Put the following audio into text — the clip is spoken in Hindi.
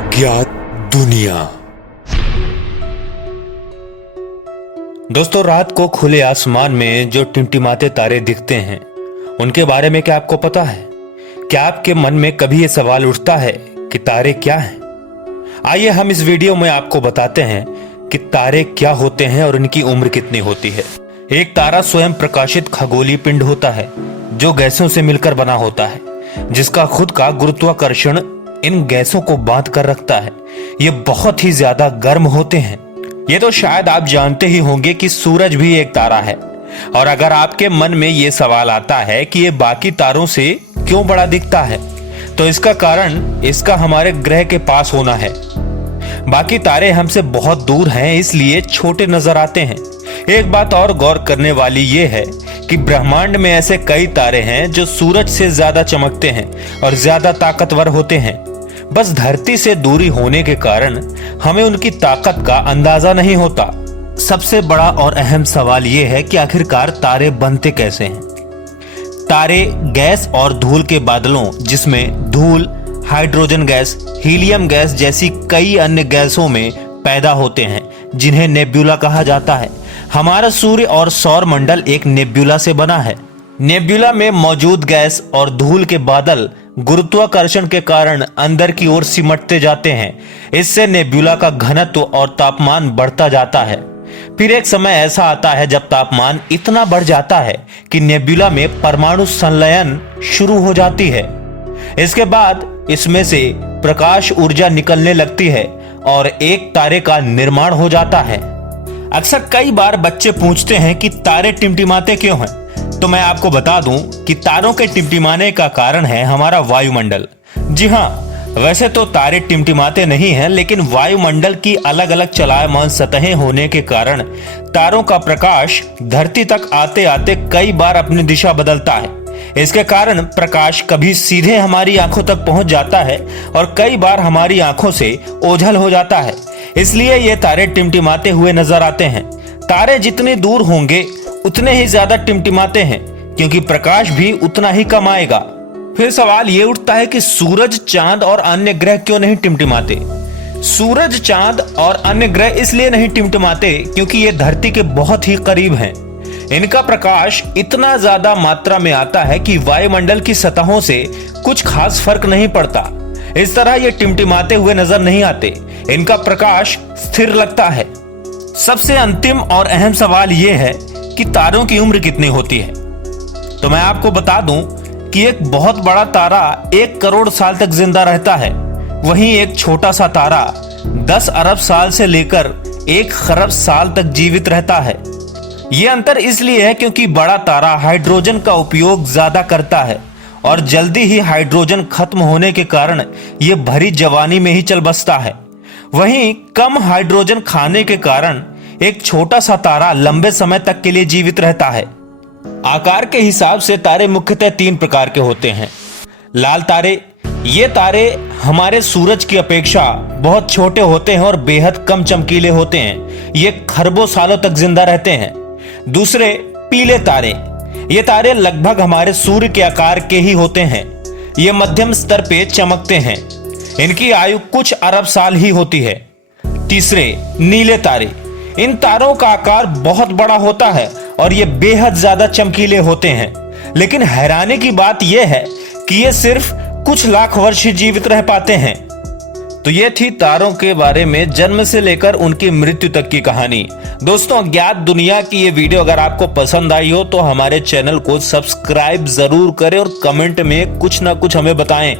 अज्ञात दुनिया। दोस्तों, रात को खुले आसमान में जो टिमटिमाते तारे दिखते हैं उनके बारे में क्या आपको पता है? क्या आपके मन में कभी यह सवाल उठता है कि तारे क्या हैं? आइए हम इस वीडियो में आपको बताते हैं कि तारे क्या होते हैं और इनकी उम्र कितनी होती है। एक तारा स्वयं प्रकाशित खगोलीय पिंड होता है जो गैसों से मिलकर बना होता है, जिसका खुद का गुरुत्वाकर्षण इन गैसों को बांध कर रखता है। ये बहुत ही ज्यादा गर्म होते हैं। ये तो शायद आप जानते ही होंगे कि सूरज भी एक तारा है। और अगर आपके मन में ये सवाल आता है कि ये बाकी तारों से क्यों बड़ा दिखता है, तो इसका कारण इसका हमारे ग्रह के पास होना है। बाकी तारे हमसे बहुत दूर हैं, इसलिए छोटे नजर आते हैं। एक बात और गौर करने वाली ये है कि ब्रह्मांड में ऐसे कई तारे हैं जो सूरज से ज्यादा चमकते हैं और ज्यादा ताकतवर होते हैं। बस धरती से दूरी होने के कारण हमें उनकी ताकत का अंदाजा नहीं होता। सबसे बड़ा और अहम सवाल यह है कि आखिरकार तारे बनते कैसे हैं? तारे गैस और धूल के बादलों, जिसमें धूल, हाइड्रोजन गैस, हीलियम गैस जैसी कई अन्य गैसों में पैदा होते हैं, जिन्हें नेब्यूला कहा जाता है। हमारा सूर्य और सौर मंडल एक नेब्यूला से बना है। नेब्यूला में मौजूद गैस और धूल के बादल गुरुत्वाकर्षण के कारण अंदर की ओर सिमटते जाते हैं। इससे नेब्यूला का घनत्व और तापमान बढ़ता जाता है। फिर एक समय ऐसा आता है जब तापमान इतना बढ़ जाता है कि नेब्यूला में परमाणु संलयन शुरू हो जाती है। इसके बाद इसमें से प्रकाश ऊर्जा निकलने लगती है और एक तारे का निर्माण हो जाता है। अक्सर कई बार बच्चे पूछते हैं कि तारे टिमटिमाते क्यों हैं? तो मैं आपको बता दूं कि तारों के टिमटिमाने का कारण है हमारा वायुमंडल। जी हां, वैसे तो तारे टिमटिमाते नहीं हैं, लेकिन वायुमंडल की अलग अलग चलायमान सतहें होने के कारण तारों का प्रकाश धरती तक आते आते कई बार अपनी दिशा बदलता है। इसके कारण प्रकाश कभी सीधे हमारी आंखों तक पहुंच जाता है और कई बार हमारी आंखों से ओझल हो जाता है। इसलिए ये तारे टिमटिमाते हुए नजर आते हैं। तारे जितने दूर होंगे उतने ही ज्यादा टिमटिमाते हैं, क्योंकि प्रकाश भी उतना ही कम आएगा। फिर सवाल ये उठता है कि सूरज, चांद और अन्य ग्रह क्यों नहीं टिमटिमाते? सूरज, चांद और अन्य ग्रह इसलिए नहीं टिमटिमाते क्योंकि ये धरती के बहुत ही करीब हैं। इनका प्रकाश इतना ज्यादा मात्रा में आता है कि वायुमंडल की सतहों से कुछ खास फर्क नहीं पड़ता। इस तरह ये टिमटिमाते हुए नजर नहीं आते। इनका प्रकाश स्थिर लगता है। सबसे अंतिम और अहम सवाल यह है कि तारों की उम्र कितनी होती है। तो मैं आपको बता दूं कि एक बहुत बड़ा तारा 1 करोड़ साल तक जिंदा रहता है, वहीं एक छोटा सा तारा 10 अरब साल से लेकर 1 खरब साल तक जीवित रहता है। यह अंतर इसलिए है क्योंकि बड़ा तारा हाइड्रोजन का उपयोग ज्यादा करता है और जल्दी ही हाइड्रोजन खत्म होने के कारण यह भरी जवानी में ही चल बसता है। वहीं कम हाइड्रोजन खाने के कारण एक छोटा सा तारा लंबे समय तक के लिए जीवित रहता है। आकार के हिसाब से तारे मुख्यतः 3 प्रकार के होते हैं। लाल तारे, ये तारे हमारे सूरज की अपेक्षा बहुत छोटे होते हैं और बेहद कम चमकीले होते हैं। ये खरबों सालों तक जिंदा रहते हैं। दूसरे पीले तारे, ये तारे लगभग हमारे सूर्य के आकार के ही होते हैं। ये मध्यम स्तर पे चमकते हैं। इनकी आयु कुछ अरब साल ही होती है। तीसरे नीले तारे, इन तारों का आकार बहुत बड़ा होता है और ये बेहद ज्यादा चमकीले होते हैं। लेकिन हैरानी की बात यह है कि ये सिर्फ कुछ लाख वर्ष ही जीवित रह पाते हैं। तो ये थी तारों के बारे में जन्म से लेकर उनकी मृत्यु तक की कहानी। दोस्तों, अज्ञात दुनिया की ये वीडियो अगर आपको पसंद आई हो तो हमारे चैनल को सब्सक्राइब जरूर करें और कमेंट में कुछ ना कुछ हमें बताएं।